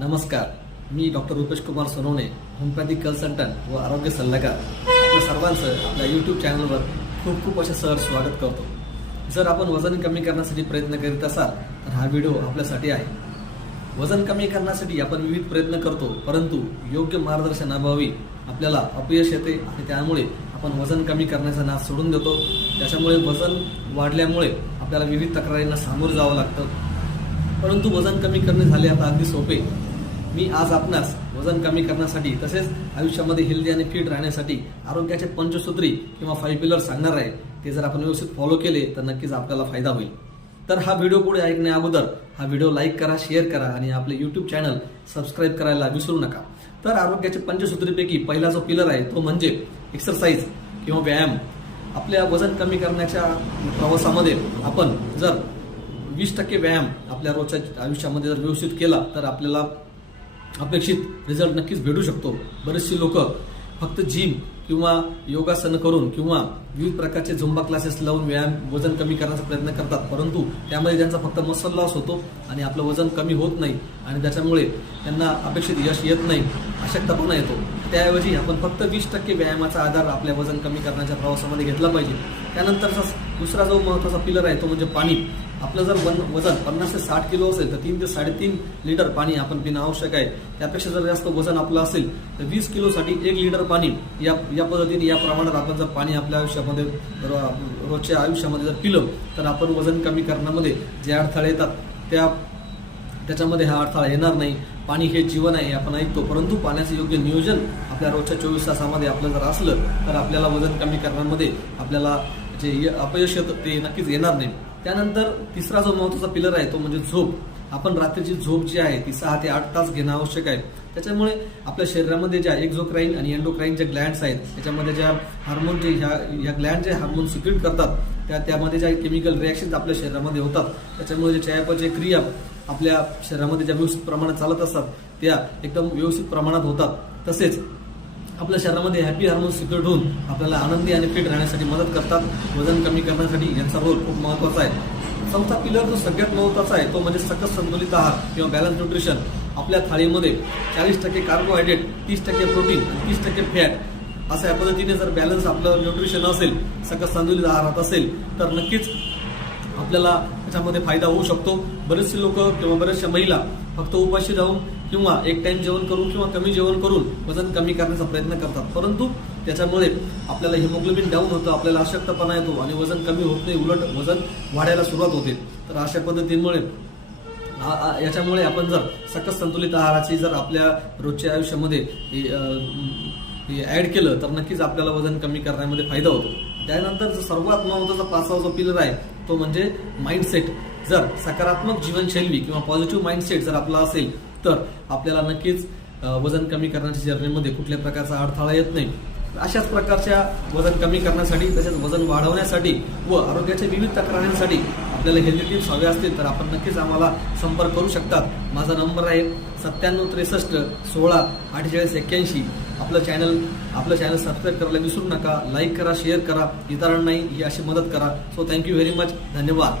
नमस्कार, मी doctor Rupesh Kumar Sonawane, homeopathic consultant व आरोग्य सल्लागार. आपल्या सर्वांचं आपल्या यूट्यूब चॅनलवर खूप खूप असे सहर्ष स्वागत करतो. जर आपण वजन कमी करण्यासाठी प्रयत्न करीत असाल तर हा व्हिडिओ आपल्यासाठी आहे. वजन कमी करण्यासाठी आपण विविध प्रयत्न करतो, परंतु योग्य मार्गदर्शनाअभावी आपल्याला अपयश येते आणि त्यामुळे आपण वजन कमी करण्याचा नाद सोडून देतो. त्याच्यामुळे वजन वाढल्यामुळे आपल्याला विविध तक्रारींना सामोरं जावं लागतं. परंतु वजन कमी करणे झाले आता अगदी सोपे. मी आज आपणास वजन कमी करण्यासाठी तसेच आयुष्यामध्ये हेल्दी आणि फिट राहण्यासाठी आरोग्याचे पंचसूत्री किंवा 5 पिलर सांगणार आहे. ते जर आपण व्यवस्थित फॉलो केले तर नक्कीच आपल्याला फायदा होईल. तर हा व्हिडिओ पुढे ऐकण्या अगोदर हा व्हिडिओ लाईक करा, शेअर करा आणि आपले यूट्यूब चॅनल सबस्क्राईब करायला विसरू नका. तर आरोग्याचे पंचसूत्रीपैकी पहिला जो पिलर आहे तो म्हणजे एक्सरसाइज किंवा व्यायाम. आपल्या वजन कमी करण्याच्या प्रवासामध्ये आपण जर 20% व्यायाम आपल्या रोजच्या आयुष्यामध्ये जर व्यवस्थित केला तर आपल्याला अपेक्षित रिझल्ट नक्कीच भेटू शकतो. बरेचसे लोक फक्त जिम किंवा योगासन करून किंवा विविध प्रकारचे झुंबा क्लासेस लावून व्यायाम वजन कमी करण्याचा प्रयत्न करतात, परंतु त्यामध्ये त्यांचा फक्त मसल लॉस होतो आणि आपलं वजन कमी होत नाही आणि त्याच्यामुळे त्यांना अपेक्षित यश येत नाही, अशक्तपणा येतो. त्याऐवजी आपण फक्त 20% व्यायामाचा आधार आपल्या वजन कमी करण्याच्या प्रवासामध्ये घेतला पाहिजे. त्यानंतरचा दुसरा जो महत्त्वाचा पिलर आहे तो म्हणजे पाणी. आपलं जर वजन 50 ते 60 किलो असेल तर 3 ते 3.5 लिटर पाणी आपण पिणं आवश्यक आहे. त्यापेक्षा जर जास्त वजन आपलं असेल तर 20 किलोसाठी 1 लिटर पाणी या पद्धतीने या प्रमाणात आपण जर पाणी आपल्या आयुष्यामध्ये रोजच्या आयुष्यामध्ये जर पिलं तर आपण वजन कमी करण्यामध्ये जे अडथळे येतात त्याच्यामध्ये हा अडथळा येणार नाही. पाणी हे जीवन आहे आपण ऐकतो, परंतु पाण्याचं योग्य नियोजन आपल्या रोजच्या 24 तासामध्ये आपलं जर असलं तर आपल्याला वजन कमी करण्यामध्ये आपल्याला जे अपयश येतं ते नक्कीच येणार नाही. त्यानंतर तिसरा जो महत्त्वाचा पिलर आहे तो म्हणजे झोप. आपण रात्रीची झोप जी आहे ती 6 ते 8 तास घेणं आवश्यक आहे. त्याच्यामुळे आपल्या शरीरामध्ये ज्या एक्झोक्राईन आणि एंडोक्राईन जे ग्लँड्स आहेत त्याच्यामध्ये ज्या हार्मोन जे ह्या ग्लँड जे हार्मोन सिक्रेट करतात त्यामध्ये ज्या केमिकल रिॲक्शन्स आपल्या शरीरामध्ये होतात त्याच्यामुळे जे चयापचय क्रिया आपल्या शरीरामध्ये ज्या व्यवस्थित प्रमाणात चालत असतात त्या एकदम व्यवस्थित प्रमाणात होतात. तसेच आपल्या शरीरामध्ये हॅपी हार्मोन सिक्रेट होऊन आपल्याला आनंदी आणि फिट राहण्यासाठी मदत करतात. वजन कमी करण्यासाठी यांचा रोल खूप महत्त्वाचा आहे. चौथा पिलर जो सगळ्यात महत्त्वाचा आहे तो म्हणजे सकस संतुलित आहार किंवा बॅलन्स न्यूट्रिशन. आपल्या थाळीमध्ये 40% कार्बोहायड्रेट, 30% प्रोटीन आणि 30% फॅट अशा पद्धतीने जर बॅलन्स आपलं न्यूट्रिशन असेल, सकस संतुलित आहारात असेल तर नक्कीच आपल्याला त्याच्यामध्ये फायदा होऊ शकतो. बरेचसे लोक किंवा बऱ्याचशा महिला फक्त उपाशी जाऊन किंवा एक टाइम जेवण करून किंवा कमी जेवण करून वजन कमी करण्याचा प्रयत्न करतात, परंतु त्याच्यामुळे आपल्याला हिमोग्लोबिन डाऊन होतं, आपल्याला अशक्तपणा येतो आणि वजन कमी होत नाही, उलट वजन वाढायला सुरुवात होते. तर अशा पद्धतीमुळे याच्यामुळे आपण जर सकस संतुलित आहाराची जर आपल्या रोजच्या आयुष्यामध्ये ॲड केलं तर नक्कीच आपल्याला वजन कमी करण्यामध्ये फायदा होतो. त्यानंतर सर्वात महत्त्वाचा 5वा जो पिलर आहे तो म्हणजे माइंडसेट. जर सकारात्मक जीवनशैली किंवा पॉझिटिव्ह माइंडसेट जर आपला असेल तर आपल्याला नक्कीच वजन कमी करण्याच्या जर्नीमध्ये कुठल्या प्रकारचा अडथळा येत नाही. अशाच प्रकारच्या वजन कमी करण्यासाठी तसेच वजन वाढवण्यासाठी व आरोग्याच्या विविध तक्रारींसाठी आपल्याला हेल्दी टिप्स हवे असतील तर आपण नक्कीच आम्हाला संपर्क करू शकतात. माझा नंबर आहे 9763 16 48 81. आपलं चॅनल सबस्क्राईब करायला विसरू नका. लाईक करा, शेअर करा, इतरांनाही ही अशी मदत करा. So thank you very much. धन्यवाद.